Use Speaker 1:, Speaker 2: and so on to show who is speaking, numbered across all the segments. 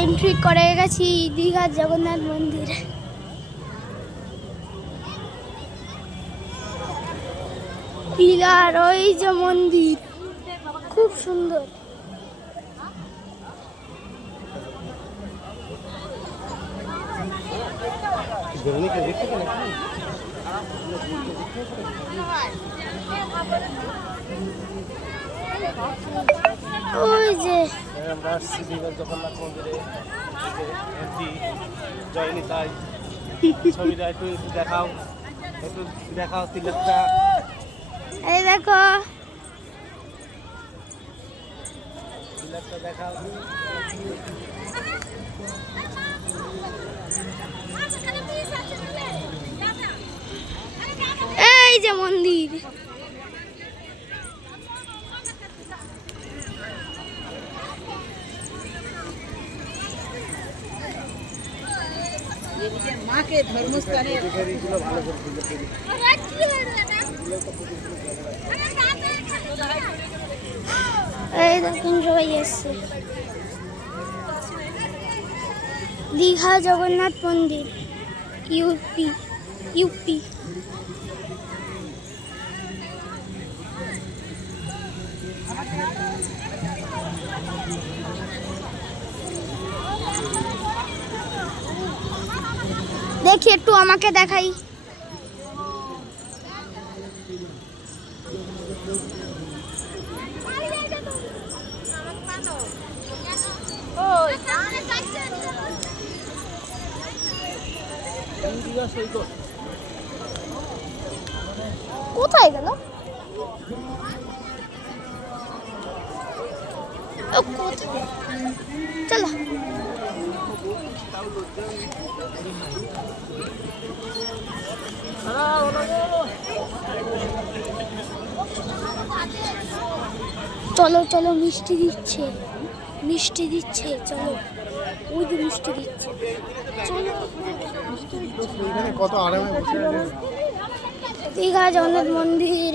Speaker 1: Entry করে গেছি দীঘার জগন্নাথ মন্দির। পিলার ওই যে মন্দির খুব সুন্দর। ওই যে।
Speaker 2: আমরা আসছি জগন্নাথ মন্দিরে। এমপি জয়নি তাই। ছবিটা একটু দেখাও। একটু দেখাও তিলকটা।
Speaker 1: এই দেখো।
Speaker 2: তিলকটা দেখাও।
Speaker 1: এই যে মন্দির।
Speaker 3: ধর্মস্থানে
Speaker 1: এই দেখুন সবাই এসছে। দীঘা জগন্নাথ মন্দির ইউপি ইউপি। দেখি একটু আমাকে দেখাই। চলো। চলো চলো মিষ্টি দিচ্ছে। মিষ্টি দিচ্ছে চলো। ওই যে মিষ্টি দিচ্ছে। চলো
Speaker 2: কত আরামে বসে
Speaker 1: দীঘা জগন্নাথ মন্দির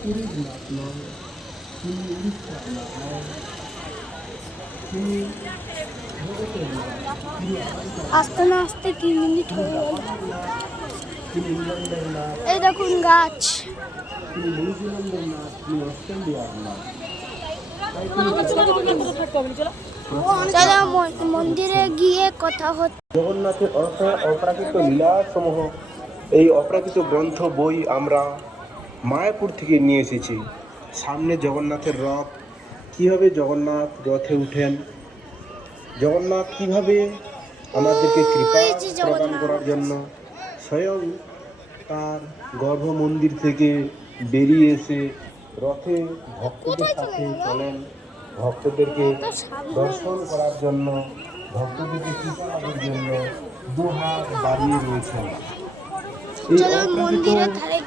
Speaker 2: যাও যাও যাও যাও
Speaker 1: দেখো আস্তে না আস্তে তিন মিনিট হয়ে গেল? এই দেখুন গাছ। মন্দিরে গিয়ে কথা হচ্ছে।
Speaker 4: জগন্নাথের অপ্রাকৃত লীলাসমূহ, এই অপ্রাকৃত গ্রন্থ, বই আমরা মায়াপুর থেকে নিয়ে এসেছি। সামনে জগন্নাথের রথ। কীভাবে জগন্নাথ রথে উঠেন? জগন্নাথ কীভাবে আমাদেরকে কৃপা প্রদান করার জন্য স্বয়ং তার গর্ভ মন্দির থেকে বেরিয়ে এসে রথে ভক্তদের সাথে? চলেন। ভক্তদেরকে দর্শন করার জন্য ভক্তদেরকে কৃপা লাভের জন্য দুহাত বাড়িয়ে রয়েছেন। এই অপ্রাকৃত
Speaker 1: মন্দিরের ধারে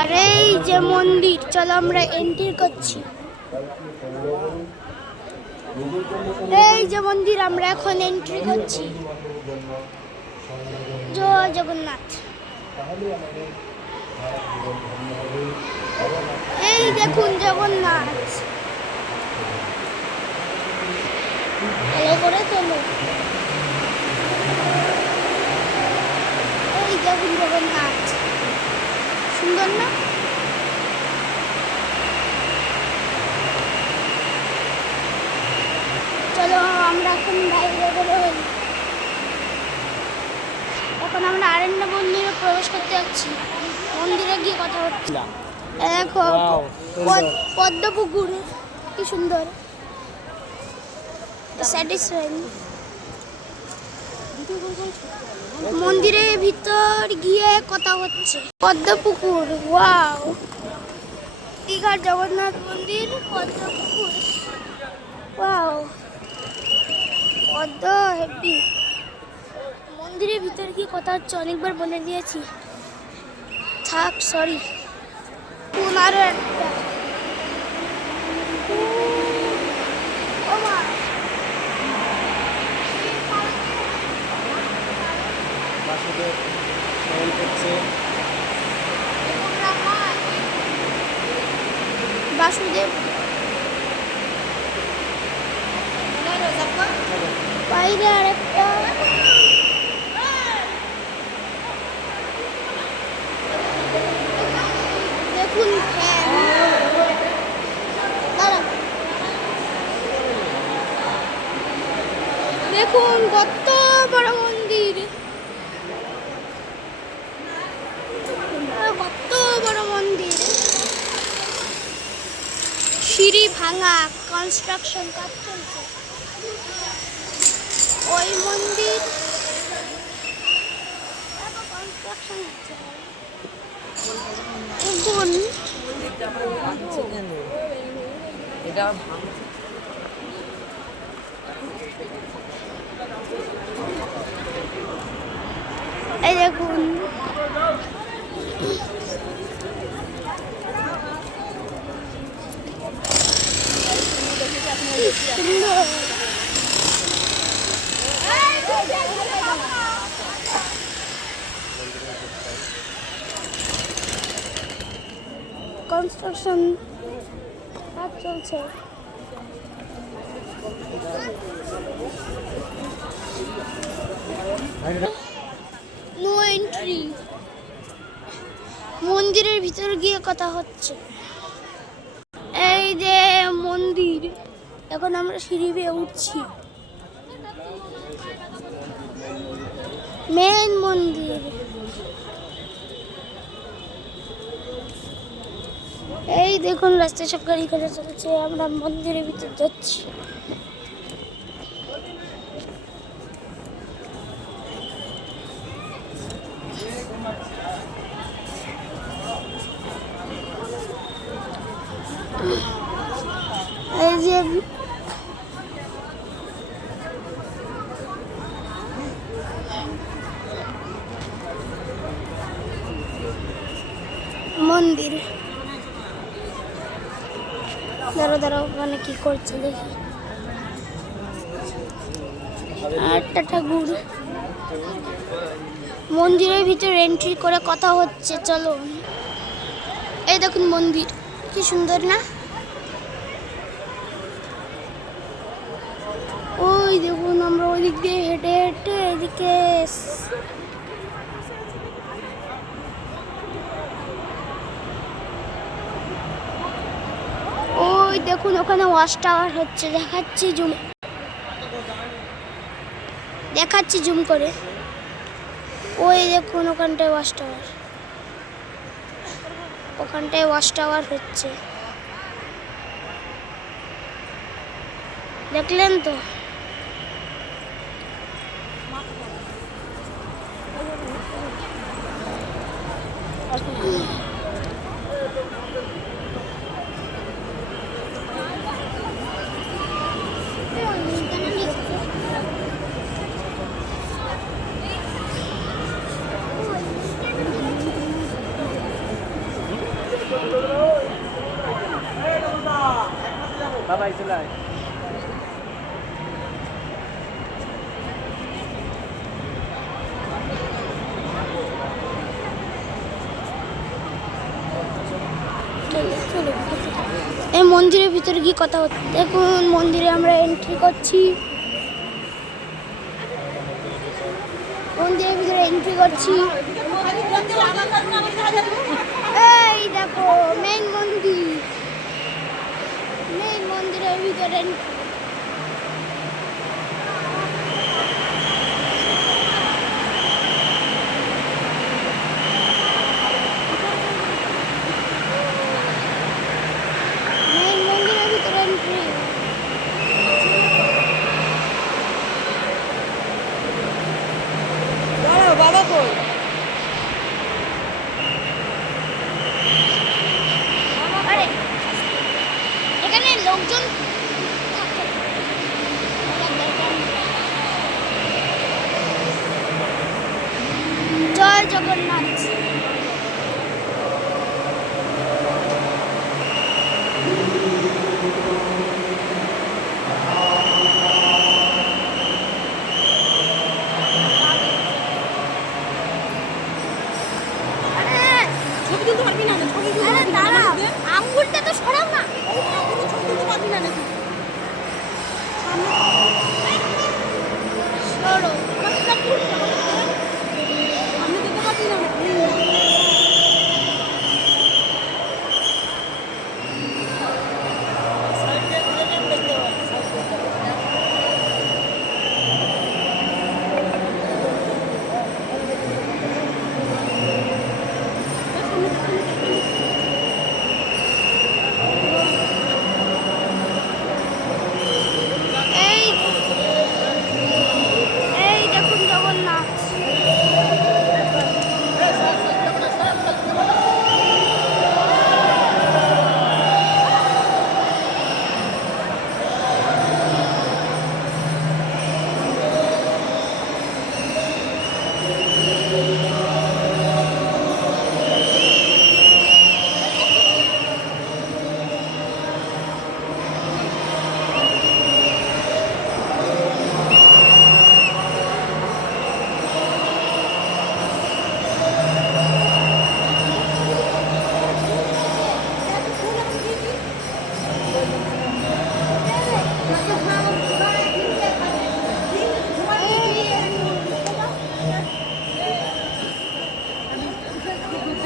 Speaker 1: আরে এই যে মন্দির, চলো আমরা এন্ট্রি করছি। এই যে মন্দির, আমরা এখন এন্ট্রি করছি। জয় জগন্নাথ। এই দেখুন জগন্নাথ। ভালো করে তোলো। এই দেখুন জগন্নাথ। সুন্দর না? চলো আমরা এখন বাইরে বেরোই এখন আমরা আরেন্দ্র মন্দিরে প্রবেশ করতে যাচ্ছি। মন্দিরে গিয়ে কথা হচ্ছে। দেখো পদ্ম পুকুর কি সুন্দর। স্যাটিসফাইং মন্দিরের ভিতর গিয়ে কথা হচ্ছে। পদ্ম পুকুর ওয়াও। দীঘার জগন্নাথ মন্দির পদ্ম পুকুর ওয়াও। পদ্ম হেভি মন্দিরের ভিতর গিয়ে কথা হচ্ছে, অনেকবার বলে দিয়েছি। থাক সরি কোন আরও একটা।
Speaker 2: বাসুদেব শয়ন করছে।
Speaker 1: বাইরে আরেকটা। দেখুন দেখুন কত বড় মন্দির কত বড় মন্দির সিঁড়ি ভাঙা কনস্ট্রাকশন কাজ চলছে। ওই মন্দির এখন
Speaker 3: এটা
Speaker 1: এই দেখুন কি সুন্দর কনস্ট্রাকশন কাজ চলছে। নো এন্ট্রি মন্দিরের ভিতর গিয়ে কথা হচ্ছে। এই যে মন্দির, এখন আমরা সিঁড়ি বেয়ে উঠছি। মেন মন্দির এই দেখুন রাস্তায় সব গাড়ি ঘোড়া চলছে আমরা মন্দিরের ভিতর যাচ্ছি। এই যে মন্দির দাঁড়া দাঁড়া ওখানে কি করছে দেখি। একটা ঠাকুর মন্দিরের ভিতরে এন্ট্রি করে কথা হচ্ছে, চলো। এই দেখুন মন্দির, কি সুন্দর না? ওই দেখুন, আমরা ওই দিক দিয়ে হেঁটে হেঁটে এদিকে এস- ওই দেখুন, ওখানে ওয়াশ টাওয়ার হচ্ছে। দেখাচ্ছি জুম দেখাচ্ছি জুম করে। ওই দেখুন, ওখানটায় ওয়াশ টাওয়ার ওখানটায় ওয়াশ টাওয়ার হচ্ছে। দেখলেন তো?
Speaker 2: বাবাই চলে আয়।
Speaker 1: এই মন্দিরের ভিতরে গিয়ে কথা হচ্ছে। দেখুন, মন্দিরে আমরা এন্ট্রি করছি। মন্দিরের ভিতরে এন্ট্রি করছি। এই দেখো মেইন মন্দির। মেইন মন্দিরের ভিতরে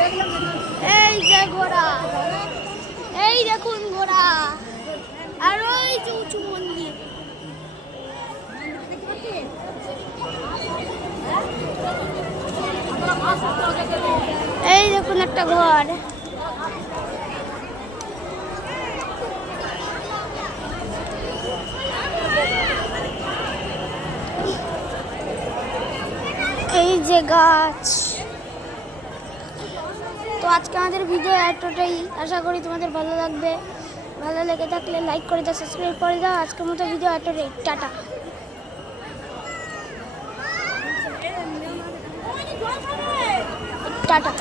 Speaker 1: এই যে ঘোড়া। এই দেখুন ঘোড়া। আর ওই যে উঁচু মন্দির। এই দেখুন একটা ঘর। এই যে গাছ। তো আজকে আমাদের ভিডিও এতটাই। আশা করি তোমাদের ভালো লাগবে। ভালো লেগে থাকলে লাইক করে দাও সাবস্ক্রাইব করে দাও। আজকের মতো ভিডিও এতটাই। টাটা। টাটা।